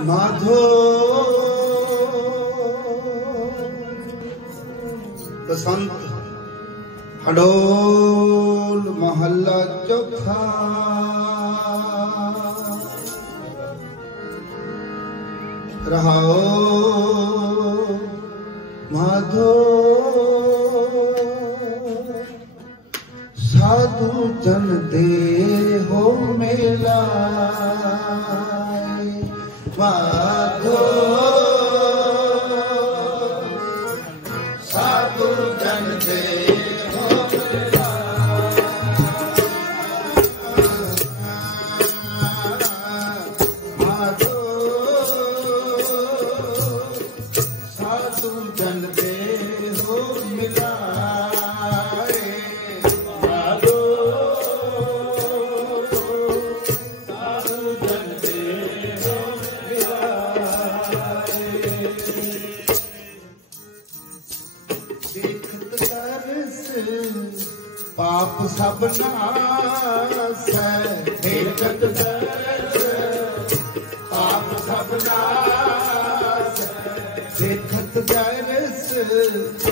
माधो बसंत हडोल महल्ला चौथा। रहाओ माधो साधु जन दे हो मेला। माधो साधु जन दे हो मेला। माधो साधु जन दे हो मिला। पाप सब नास देखत दरस। पाप सब नास देखत दरस।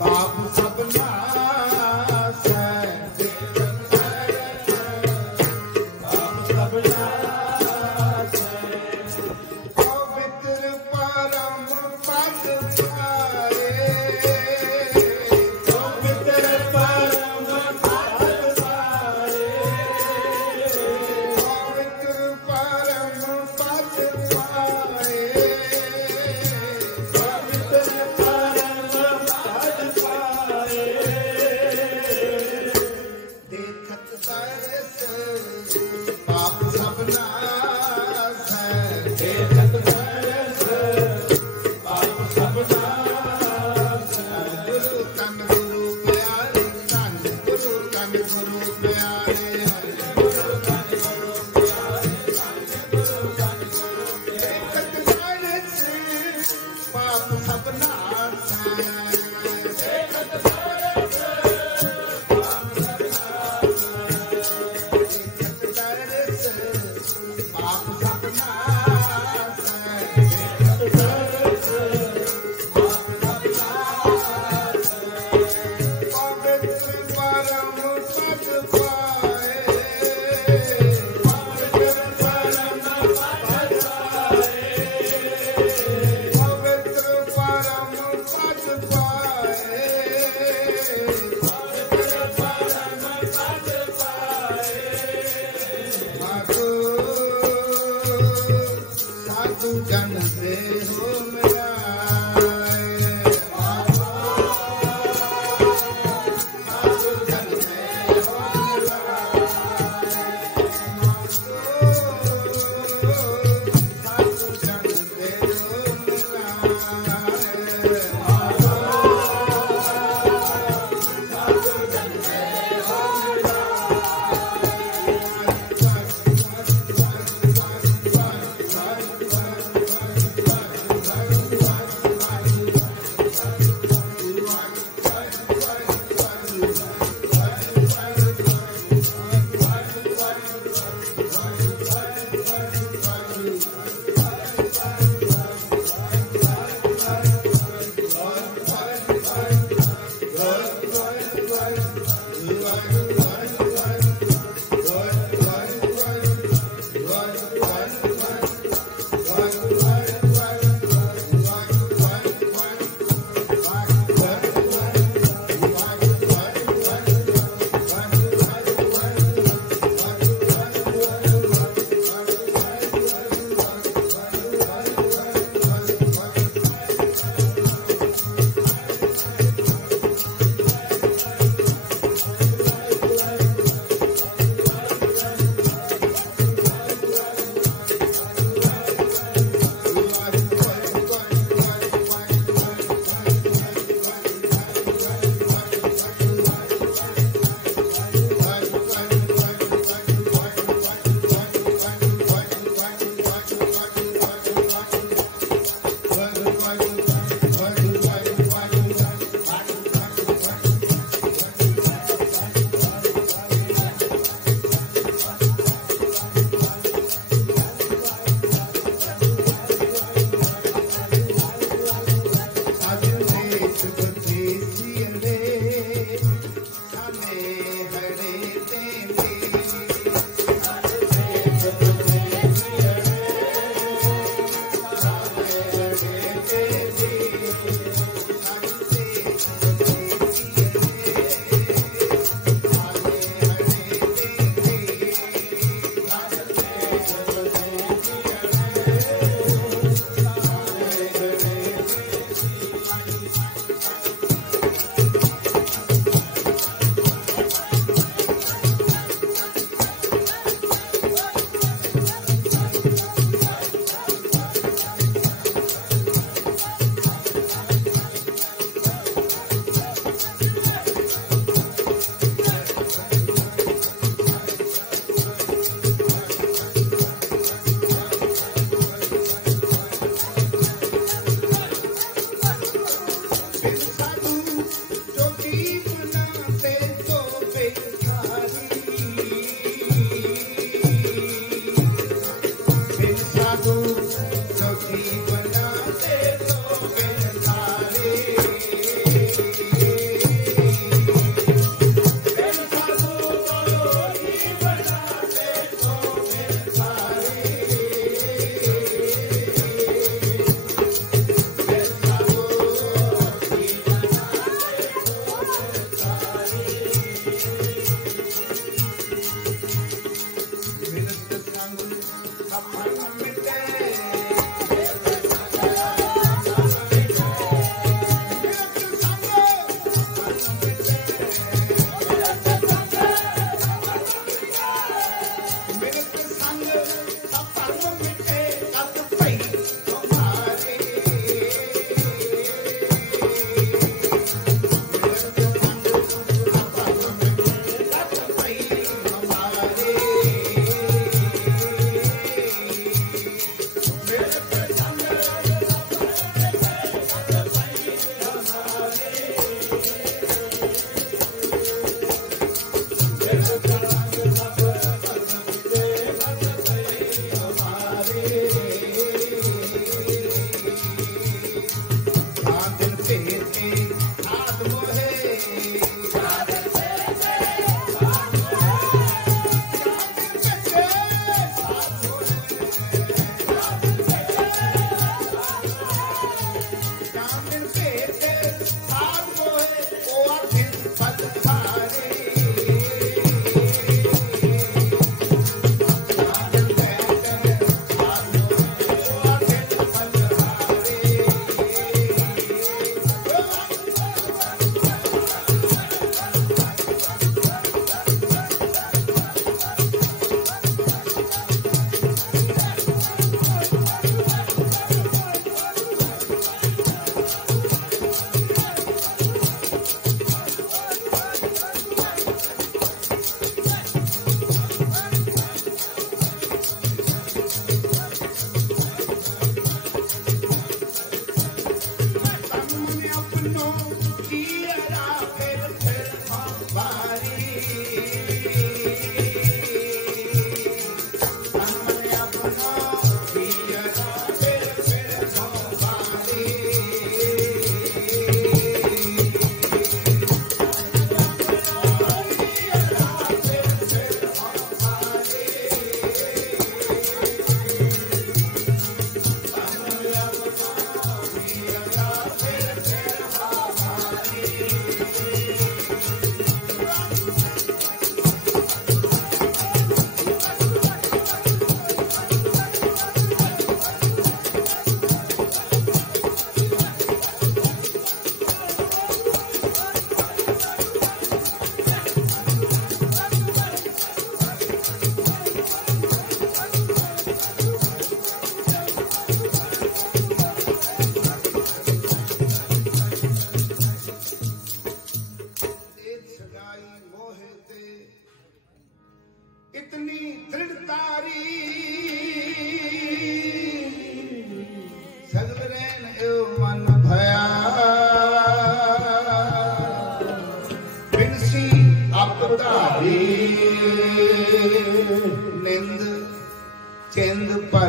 पाप सब नास देखत दरस। पाप सब नास पवित्र परम पद पाए। पवित्र परम पाप सब नास देखत दरस। पाप सब नास गुरु तन गुरु प्यारे। तन गुरु प्यारे। गुरु तन गुरु प्यारे। देखत दरस पाप सब नास। देखत दरस पाप सब नास। पाप सब नास देखत दरस। पाप सब नास पवित्र परम पद पाए। पवित्र परम पद पाए। पवित्र परम पद पाए। पवित्र परम पद पाए। साधु जन दे हो मेरा। साधु जन दे हो मेरा। साधु जन दे हो मेरा। साधु जन दे हो मेरा।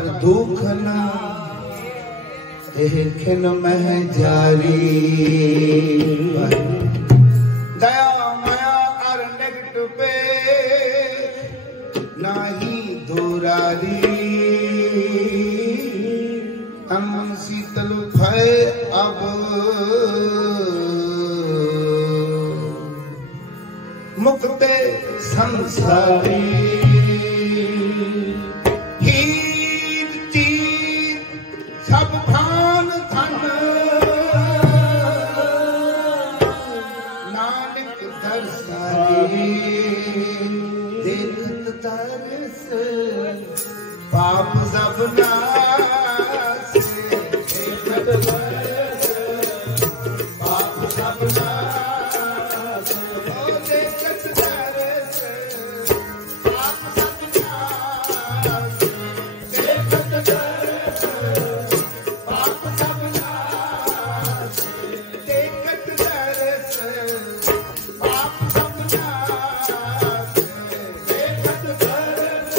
पर दुख ना खिन मह जारी दया माया अर निकट पे नाही दुरारी तन शीतल भय अब मुक्ते संसारी पाप सब नाश देखत तरस पाप सब नाश देखत तरस पाप सब नाश देखत तरस पाप सब नाश देखत तरस पाप सब नाश देखत तरस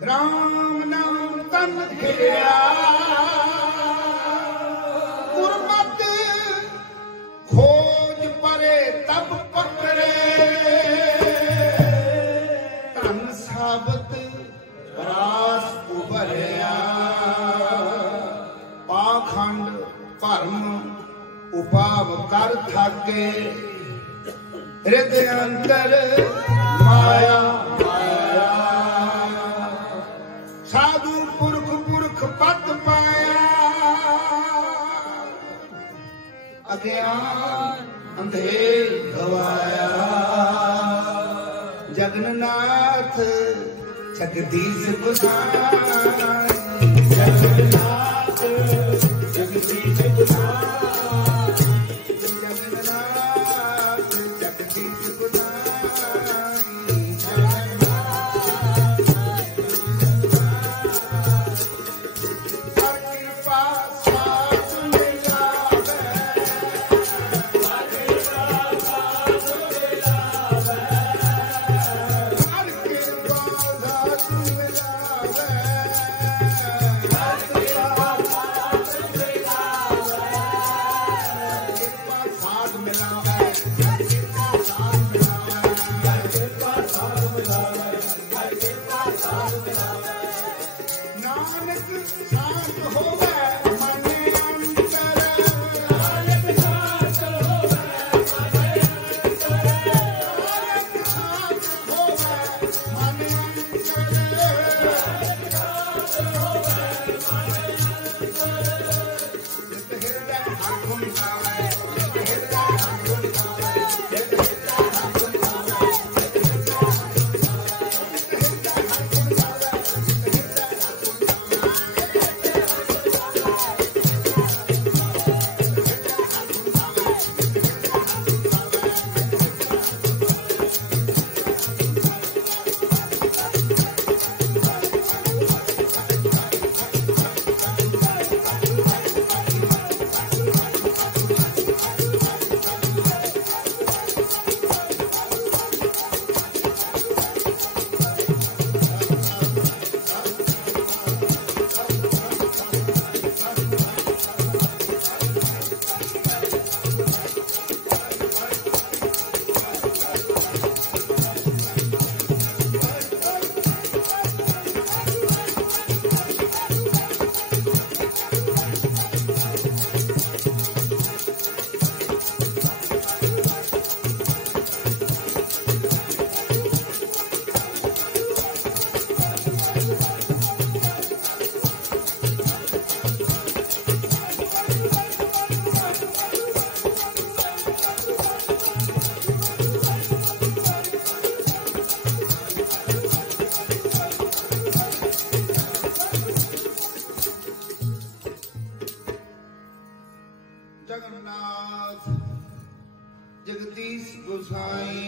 राम नाम तन खिया गुरमत खोज परे तब पकड़े तन साबत रास उभरिया पाखंड भरम उपाव कर थाके हृदय अंतर माया साधु पुरख पुरख पद पाया अज्ञान अंधेर गवाया जगन्नाथ जगदीश गुसाई जगन्नाथ जगदीश गुसाई जगन्नाथ जगदीश गुसाई जगन्नाथ जगदीश गोसाई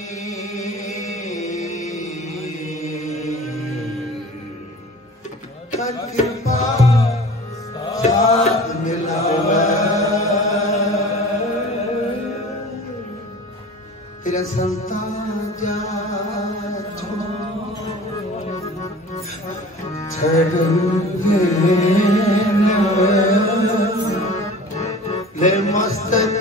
कर कृपा साथ मिलावे तेरा संतान जा ले मस्तक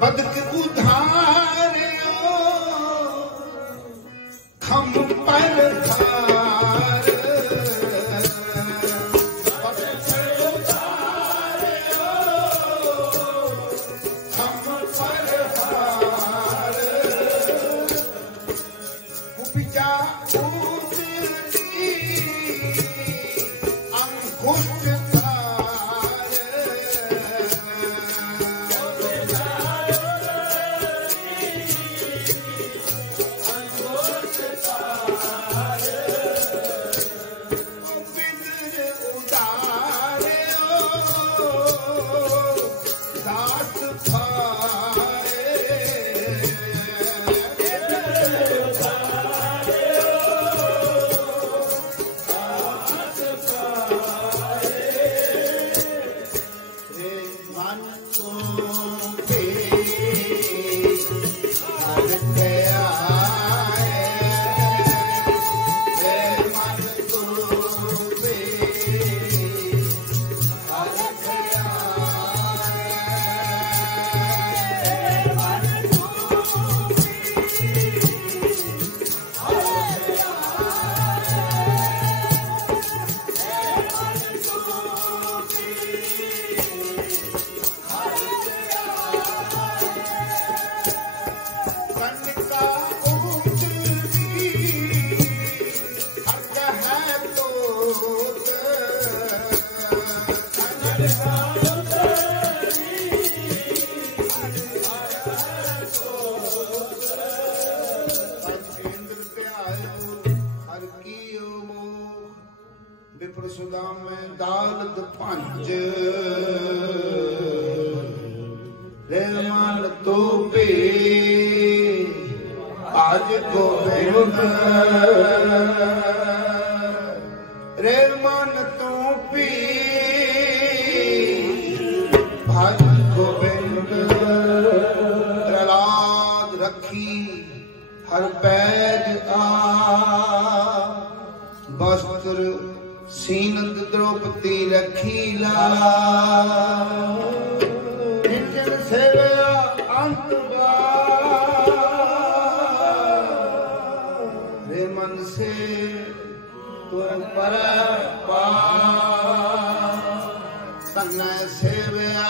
बदक उधारियो खम पर धार बदक उधारियो खम पर हार उपजा उतरी अंकुश ਦਾ ਮੈਂ ਦਾਲਤ ਭੰਜ ਰੇ ਮਨ ਤੂੰ ਪੀ ਅੱਜ ਗੋਬਿੰਦ ਰੇ ਮਨ ਤੂੰ ਪੀ ਅੱਜ ਗੋਬਿੰਦ ਪ੍ਰਲਾਦ ਰੱਖੀ ਹਰ ਪੈਜ ਆ वस्त्र सीनत द्रौपदी रखी ला निचन सेवया अंत रे मन से तुर पर तन सेवया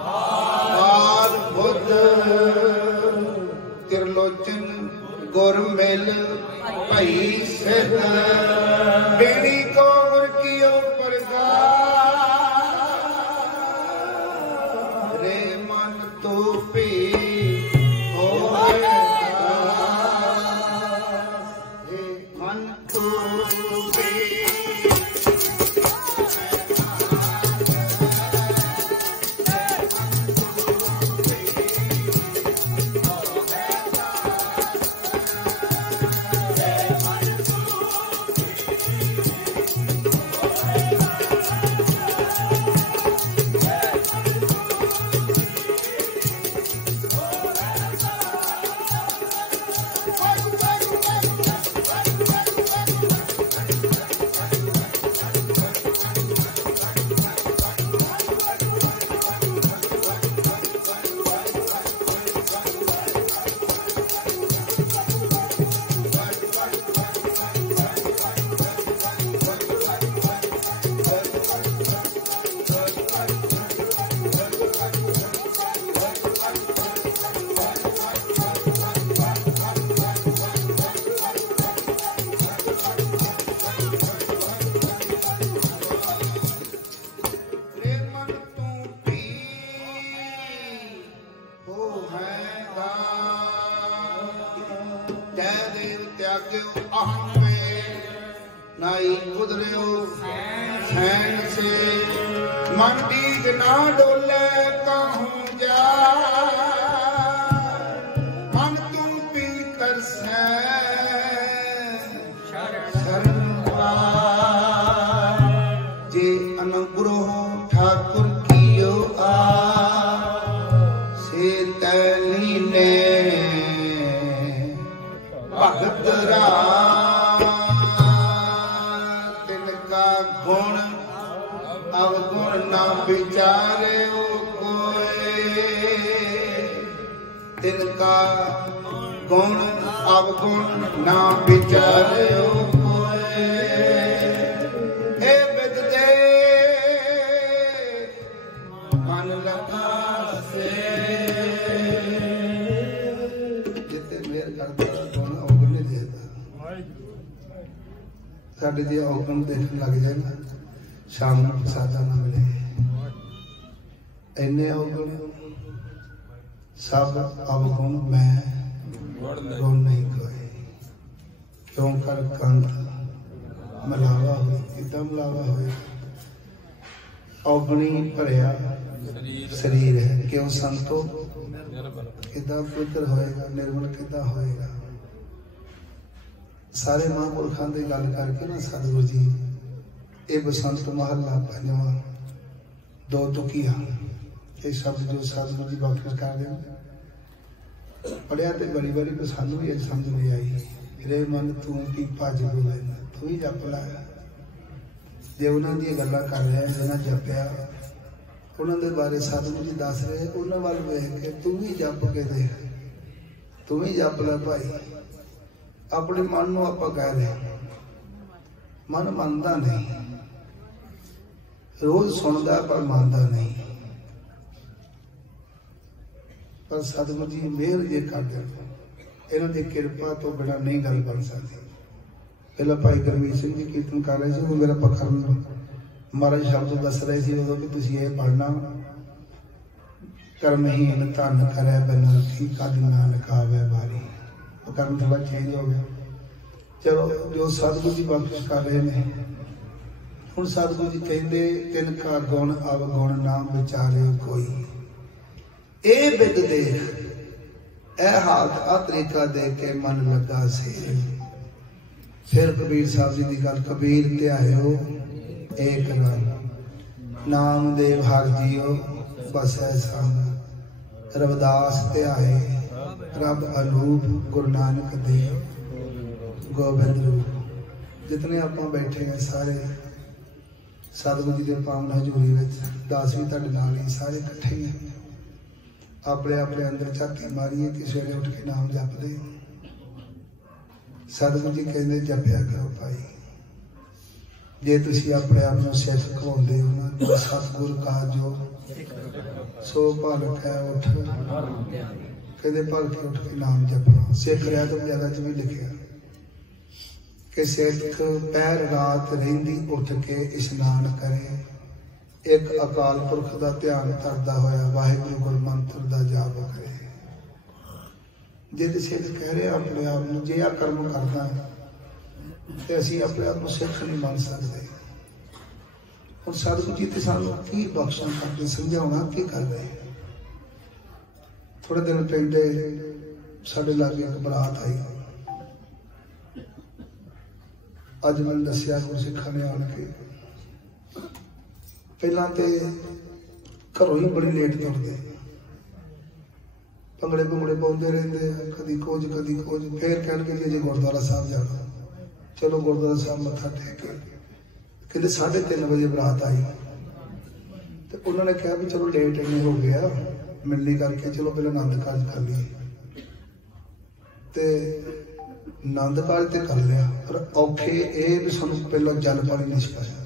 बाल बुद्ध त्रिलोचन गुर मिल भई सिद्ध बेड़ी को कियो प्रगार रे मन तू पी होए रे मन तू पी नाई कुदरियो सैन से मन दीग ना डोले कहूँ जा मन तुम पी कर शरण जे अनुग्रह ठाकुर कियो आ से तैनी ने भगत रा गुण अवगुण ना विचारे कोई तिनका गुण अवगुण ना विचारे कोई हे बिदते मन लगा से जिते मेर करता गुण अवगुण नहीं देता साढ़े जे औगुण देखने लग जाए ना शाम को प्रसादा ना मिले इन्ने औगुण सब अवगुण मैं गुण नहीं कोई क्यों कर कंध मिलावा हुई कितना मिलावा हुई औगुणी भरिया शरीर है क्यों संतो कितना पवित्र होएगा निर्मल कितना होएगा सारे महापुरखों की गल करके ना सतगुरु जी ये बसंत महला पंजवा दो तुकिया ये शब्द जो सतगुरु जी बख्श कर दे पढ़िया तो बड़ी बारी पर सानू भी अज समझ नहीं आई रे मन तू की भज बोले तू ही जप लाया जे उन्होंने गल्लां कर रहे हैं जिन्हें जपिया उन्होंने बारे सतगुरु जी दस रहे उन्होंने वाल वेख के तू भी जप के देख तू ही जप ला भाई अपने मन को आप कह रहे मन मानता नहीं रोज सुनता पर मानता नहीं पर सतगुरु जी मेहर जे कर दे इन्हों की कृपा तो बिना नहीं गल बन सकती पहला भाई गुरमीत सिंह जी कीर्तन कर रहे थे वो मेरा पखर महाराज शब्द दस रहे थे उदों भी तुम ये पढ़ना कर्महीन धन करे बनती कद ना लिखावे बारी कर्म थोड़ा चेंज हो गया चलो जो सतगुरु जी बख्श कर रहे हैं हुण सतगुरु जी कहते तिनका गुण अवगुण ना विचारे कोई, ए बिद देख ए हाथ आ तरीका देख के मन लगा से। फिर कबीर साहब जी की गल, कबीर ध्यायो एक रंग नाम देव हर जियो बसै संग, रविदास ध्याए रब अनूप गुरु नानक देव गोबिंद रूप। जितने आप बैठे हैं सारे सतगुरु जी के पावन हजूरी में, दास भी तुहाडे नाल ही सारे इकट्ठे हैं। अपने अपने अंदर झाती मारिए कि सवेरे उठ के नाम जपदे। सतगुरु जी कहते जपया करो भाई, जे तुसी अपने आप को सिख कहते हो ना, जो सतगुरु का जो सो भलक है उठ, कहते भलके उठ के नाम जपना। सिख रहा तो ज्यादा च भी लिखा कि सिख पैर रात रहिंदी उठ के इशनान करे, एक अकाल पुरख का ध्यान करता होया वाहिगुरु गुरु मंत्र का जाप करे। जे सिख कह रहे अपने आप को जे आ कर्म करना है तो असी अपने आप को सिख नहीं मान सकते। और सतगुरु जी तो सानू की बख्शण करके समझाना की कर रहे हैं। थोड़े दिन पहले साढ़े लागे एक बरात आई, अज मैंने दसिया गुरसिखा ने आन के पहला तो घरों ही बड़ी लेट तुरते, भंगड़े भुंगड़े पाते रहते, कदी कुछ कदी कुछ, फिर कह जी गुरुद्वारा साहब जाना, चलो गुरुद्वारा साहब मत्था टेक के कहते 3:30 बजे बरात आई। तो उन्होंने कहा भी चलो लेट इन्हें हो गया, मिलनी करके चलो पहले आनंद कारज कर लिए। आनंद कारज तो कर लिया, पर औखे ये भी सानू पहला जल पानी नहीं छकाया,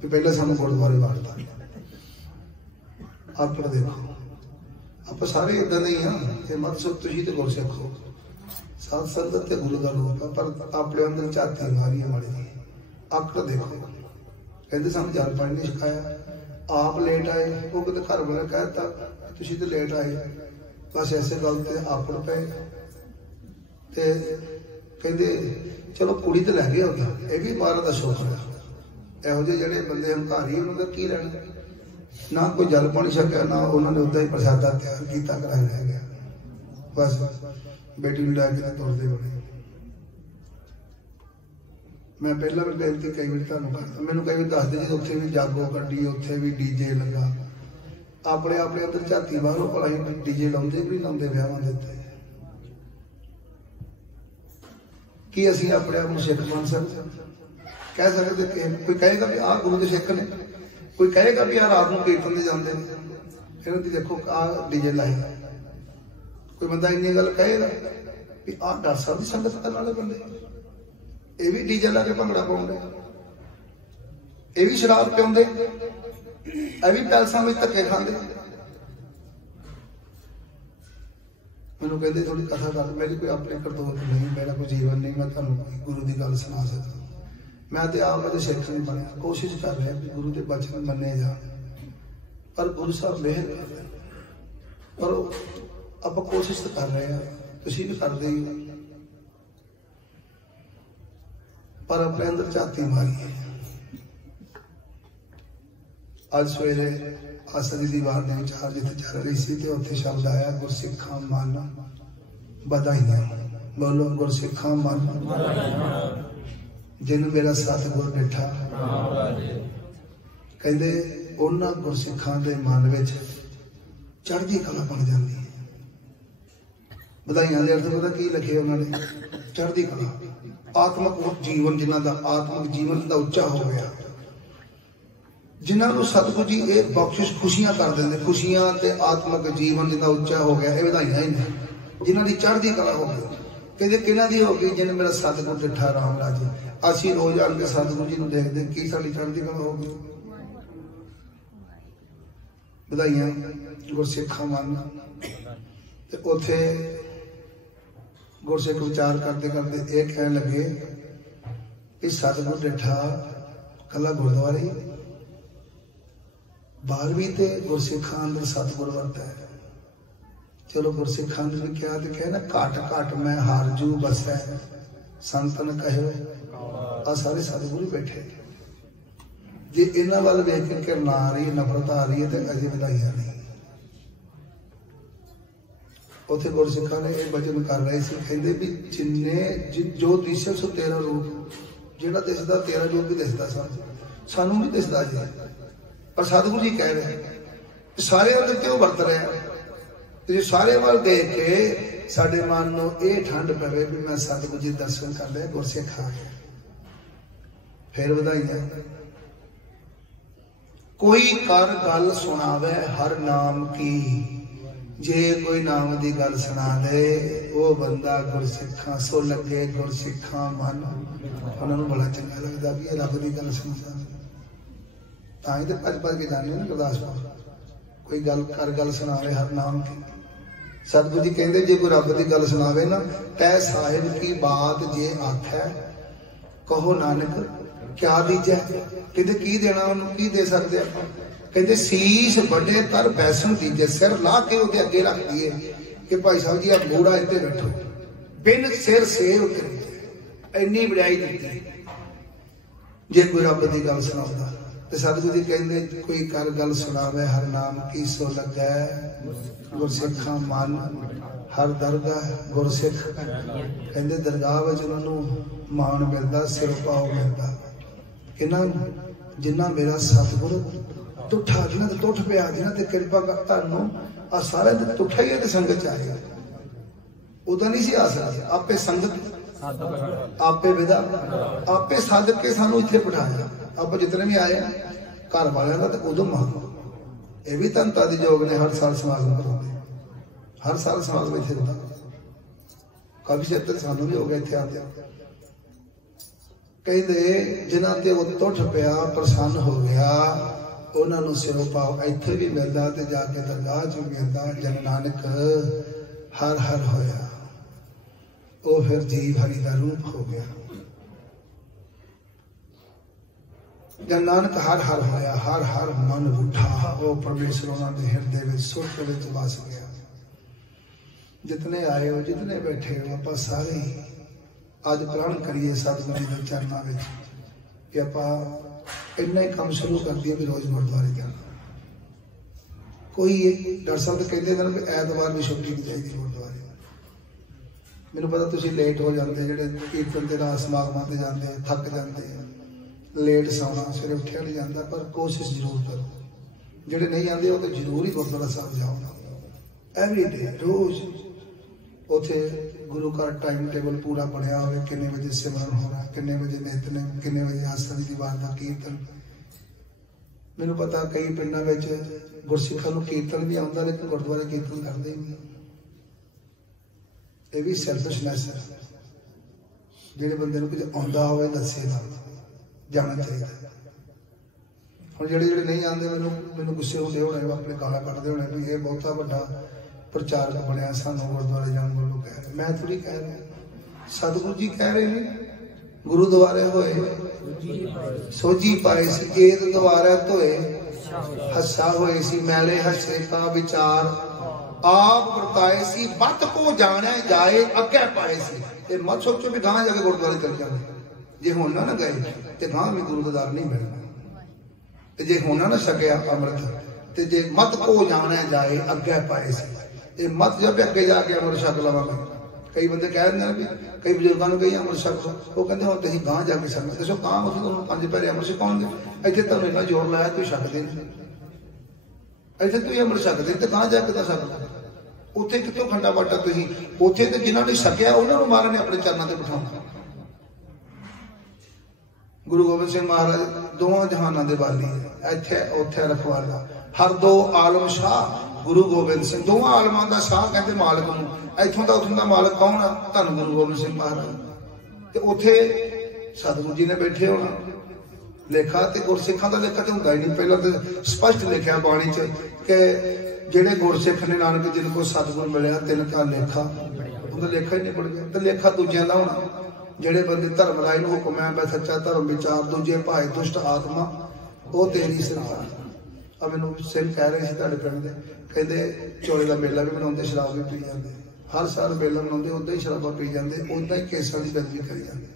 कि पहले सानू गुरुद्वारे वारता। आप देखो आप सारे इदा नहीं हाँ, ये मत सो तुम तो गुरसिख हो, साध संगत ते गुरु का रूप है, पर अपने अंदर झाती मारी माड़ी आकड़ देखो। कहते सानू जल पानी नहीं छकाया, आप लेट आए, वो कहते घर वाले कहता तुम तो लेट आए, बस ऐसे गल से आकड़ पे। कहते चलो कुड़ी तो लै गया होता, यह भी महाराज का शुक्र है। यहो जे जेडे बंदे हंकारी उन्होंने की लेना, ना कोई जल पानी छकिया, ना उन्होंने उदा ही प्रसादा तैयार किया कराया रह गया, बस बेटी लैके तुरते बने। मैं पहला भी बेनती कई बार तुहानू करता, मैनू कई बार दसदे जी उत्थे भी जागो कड्डी, उत्थे भी डीजे लगा। अपने अपने अंदर झाती बाहरों भला डीजे लाउंदे भी लाउंदे विआहां दे उत्ते, कि असी अपने आप को सिख मान सकते? कह सकते कि कोई कहेगा भी आ गुरु के सिख ने, कोई कहेगा भी आ रात को कीर्तन दे जाते हैं, फिर देखो आ डीजे लाएगा। कोई बंदा इन्नी गल कहेगा भी आ डर साहब की संगत करने वाले बंदे, ये भी डीजे ला के भंगड़ा पाउंदे, ये भी शराब पिउंदे, ये भी पैलसां में धक्के खांदे। मैनू कहते थोड़ी कथा कर, मेरी कोई अपनी करतूत नहीं, मेरा कोई जीवन नहीं, मैं तुहानू गुरु की गल सुना सकता। मैं तो आप अजे सिख नहीं बनया, कोशिश कर रहा कि गुरु के बचन मन्ने जान, पर गुरु साहब मेहर कर रहे, पर आप कोशिश तो कर रहे हैं, तुसीं भी करते ही, पर अपने अंदर झाती मारी है। अज सवेरे आसरी दीवार ने विचार जिथे चल रही सी, तो उत्थे शब्द आया गुरसिखा मन बधाइयां। बोलो गुरसिखा मन जिन मेरा सतगुर डिठा, कहते उन्हां गुरसिखां दे मन विच चढ़दी कला बन जाती है। बधाइयां दे अर्थ पता की लिखे उन्होंने? चढ़दी कला, आत्मक जीवन, जिन्हां दा आत्मक जीवन दा उच्चा हो गया, जिन्होंने सतगुरु जी ये बख्शिश खुशियां कर देंगे, खुशियां ते आत्मक जीवन जिन्ना उच्चा हो गया, ये बधाइयां ही ने। जिन्हों की चढ़दी कला हो गई, कहते किन्हां दी हो गई? जिन्हें मेरा सतगुर डिठा राम राजे। असीं रोज आन के सतगुरु जी को देखते, की साडी चढ़दी कला हो गई? बधाइयां गुरसिखा मन। ते उत्थे गुरसिख विचार करते करते ये कहन लगे कि सतगुर डिठा कला गुरुद्वारे 12वीं ते गुरसिखा अंदर सतगुर वरता है। चलो गुरसिखा अंदर भी क्या तो कहना, घट घट मैं हारजू बसै संतन कहो, आ सारे सतगुरु बैठे। जे इन्हां वाल वेख के घृणा आ रही है, नफरत आ रही है, तो अजे ਵਧਾਈਆਂ नहीं। उथे गुरसिखा ने यह वचन कर रहे थे, कहते भी जिन्ने जो दिशे सो तेरा रूप, जिहड़ा दिसदा तेरा रूप भी दिसदा सानू नहीं दिसदा जी। पर सतगुरु जी कह रहे सारे उत्ते वरत रहे हैं, जो सारे वाल देख के साडे मन नूं ये ठंड पवे भी मैं सतगुरु जी दर्शन कर लिया, गुरसिख आ गया, फिर ਵਧਾਈਆਂ। कोई कर गल सुनावे हर नाम की, जे कोई नाम की गल सुना दे वो बंदा गुरसिखा सो लगे गुरसिखा मन। उन्होंने बड़ा चंगा लगता भी रब की गल सुनता, तां तो भज भज के जाने ना गुरदासपुर, कोई गल कर गल सुनावे हर नाम की। सतगुरु जी कहते जे कोई रब की गल सुनावे ना, तै साहिब की बात जे आखै कहो नानक क्या दीजै। कहते की देना उन्होंने, की दे सकते आप। कहते शीश बड़े तर बैसन दीजे, सिर ला के उहदे अगे रख दिए कि भाई साहब जी आप बूढ़ा इत्ते बैठो, बिन सिर सेव करी, इन्नी वड्याई दी जे कोई रब की गल सुनाउंदा। ते सतगुरु जी कहते कोई कर गल सुनावे हर नाम की, सो लगे गुरसिखा मन। हर दरगाह गुरसिख कहते दरगाह में उन्होंने मान मिलता, सिर पाओ मिलता। इन्हां जिन्ना मेरा सतगुरु तुठा, जिन्हां ते तुठ पिया, जिन्हां ते कृपा कर तुहानू आ सारे ते तुठा ही है, संगत च आएगा। उदा नहीं सी आ सकदा, आपे संगत आपे विदा आपे सद के सानू इत्थे बिठाया। आप जितने भी आए घर वालियां दा ते उदों मान, ये भी धनता दी जोग ने हर साल समागम कराउंदे, हर साल समागम इत्थे हुंदा। काफी चिर तक सानू भी हो गया इत्थे आंदे। कहते जिन्हां ते वो तुठ पिया प्रसन्न हो गया, उन्होंने सिरों पाओ इत्थे भी मिलता ते जाके दरगाह च भी मिलता। जन नानक हर हर होया, वो फिर जीव हरि का रूप हो गया। जन नानक हर हर होया, हर हर मन उठा, वो परमेश्वर उन्होंने हृदय में सुख विच वस गया। जितने आए हो, जितने बैठे हो, आप सारे अज प्रण करिए सतगुरु जी के चरणों में कि आप इन्ना ही काम शुरू कर दिए भी रोज गुरुद्वारे जाना। कोई डॉक्टर साहब तो कहते हैं कि ऐतवार भी छुट्टी नहीं चाहिए गुरुद्वारे। मैनू पता तुम लेट हो जाते, जोड़े कीर्तन के रात समागमां ते जाते थक जाते, लेट सौना, सवेरे उठिया नहीं जाता। पर कोशिश जरूर करो, जोड़े नहीं आते वो तो जरूर ही गुरुद्वारा साहब जाओ एवरी डे, रोज। उथे गुरु का टाइम टेबल पूरा बनया हो, किन्ने बजे सिमरन होना, किन्ने बजे नितनेम, किन्ने बजे आसन की वार का कीर्तन। मैनू पता कई पिंडों में गुरसिखा नूं कीर्तन भी आता, लेकिन गुरुद्वारे कीर्तन करते ही नहीं। ये भी सैल्फिशनैस है, जिहड़े बंदे नूं कुछ आउंदा होवे दस्से ना जाना चाहिए। हुण जिहड़े जिहड़े नहीं आते मैनू गुस्से होंदे होणे, अपने गालां कड्डदे होणे भी ये बहुता वड्डा प्रचारक बनया सानू गुरुद्वारे जाने वालों कह रहे। मैं थोड़ी कह रहा, सतगुरु जी कह रहे हैं गुरुद्वारे होए सोजी पाए सी, एद द्वारे धोए हस्सा होए सी, मैले हस्से का विचार आप वरताए सी, बत को जाने जाए अगे पाए सी। ये मत सोचो भी गांव जाके गुरुद्वारे चल जाए, जे हुण ना गए तो गांव भी गुरु दरबार नहीं मिलना। जे हुण ना सकिया अमृत, ते जे मत को जाने जाए अगे पाए सी, ये मत जब अगे जाके अमृत छक लवांगे। कई बंदे कह देंगे भी, कई बजुर्गों को कही अमृत छक लो, वो कहते हम तुम गांव जाके छक दसो गांव उसे तुम 5 पैरे अमृत छकाओगे, इतने तुम इन्ना जोर लाया तू छकते नहीं, इतने तू अमृत छकते तो गांव जाके तो छक। उत्थे कितों खंडा बाटा तुम, उत्थे तो जिन्होंने छकिया उन्होंने महाराज ने अपने चरणों से बिठाना। गुरु गोबिंद सिंह महाराज दोवां जहानां दे वाली, इत्थे उत्थे रखवाला, हर दो आलम शाह गुरु गोबिंद सिंह, दोवां आलमां दा शाह कहते मालिक नूं। इत्थों दा उत्थों दा मालिक कौन आ? धन गुरु गोबिंद सिंह महाराज। ते उत्थे सतगुरु जी ने बैठे होना। लेखा ते गुरसिखां दा लेखा ते हुंदा ही नहीं। पहला तो स्पष्ट लिखिया बाणी च कि जिहड़े गुरसिख ने नानक जिनको सतगुरु मिलिया तिनका लेखा, उहदा लेखा ही निबड़ गया। ते लेखा दूजियां दा होना, जिहड़े बंदे धर्म राय नूं हुक्म है मैं सच्चा धर्म विचार, दूजे भाई दुष्ट आत्मा वो तेरी सरकार। अब मैनू सिंह कह रहे थे तुहाडे पिंड दे, कहते चोले का मेला भी मनाते, शराब भी पी जाते, हर साल मेला मनाते, उदा ही शराबा पी जाते, उदा ही केसां की बेदबी करी जाते।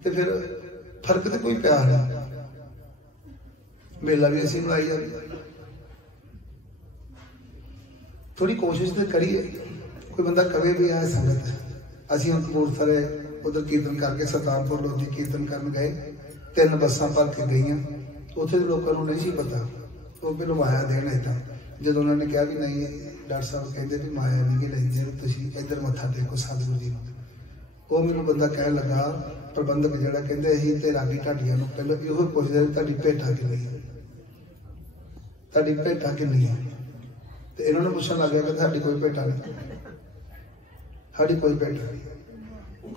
तो फिर फर्क तो कोई पिया नहीं। मेला भी असीं मनाई जाते। थोड़ी कोशिश तो करिए, कोई बंदा कवे भी आए संगत असीं हम कपूरथले उधर कीर्तन करके सतारपुर लोधी कीर्तन करन गए, 3 बसां भर के गई, उत्थे लोगों को नहीं सी पता, वो पहले माया देना इदा जो उन्होंने कहा भी नहीं डॉक्टर साहब कहते भी माया नहीं कि लेंदे तुसीं इधर मत्था टेको सतगुरु जी नूं। वो मैनूं बंदा कह लगा प्रबंधक जिहड़ा कहंदे असीं ते रागी ढाडियां नूं पहले इहो पुछदे तुहाडी भेटा किन्नी है, तुहाडी भेटा किन्नी है, तो इन्होंने पूछन लग गया कि साडी कोई भेटा नहीं, साडी कोई भेटा नहीं।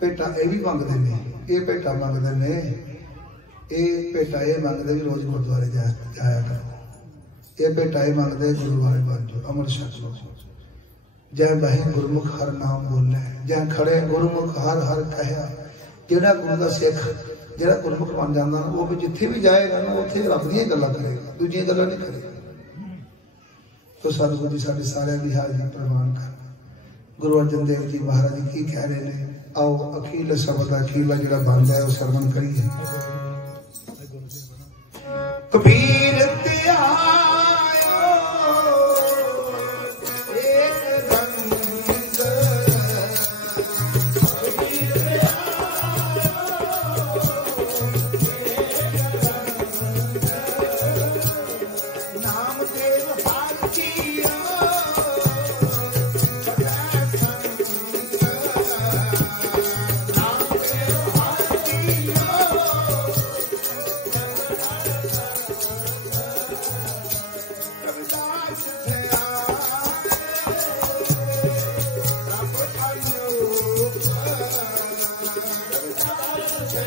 भेटा ये भी मंगते हैं, ये भेटा मंगते हैं, ये भेटा ये मंगते भी रोज गुरुद्वारे जाया करो, ये भेटा ये मंगते गुरुद्वारे बन जाओ, अमर छक लो, जै बहन गुरमुख हर नाम बोले, जै खड़े गुरमुख हर हर कहया। जिहड़ा गुरु का सिख जिहड़ा गुरमुख बन जाता ना, वो भी जिथे भी जाएगा ना उत्थे रब दी गल्लां करेगा, दूजियां गल्लां नहीं करेगा। तो सतगुरु जी साडे सारे की हाजरी प्रवान कर। गुरु अर्जन देव जी महाराज जी की कह रहे हैं, आओ अखील शब्द अखीला जिहड़ा बनदा है वो श्रवण करिए। कबीर ते आयो एक रंग, कबीर ते आयो नाम देव हर जियो, नाम देव हर जियो, रविदास थे रब अनूप, रविदास थे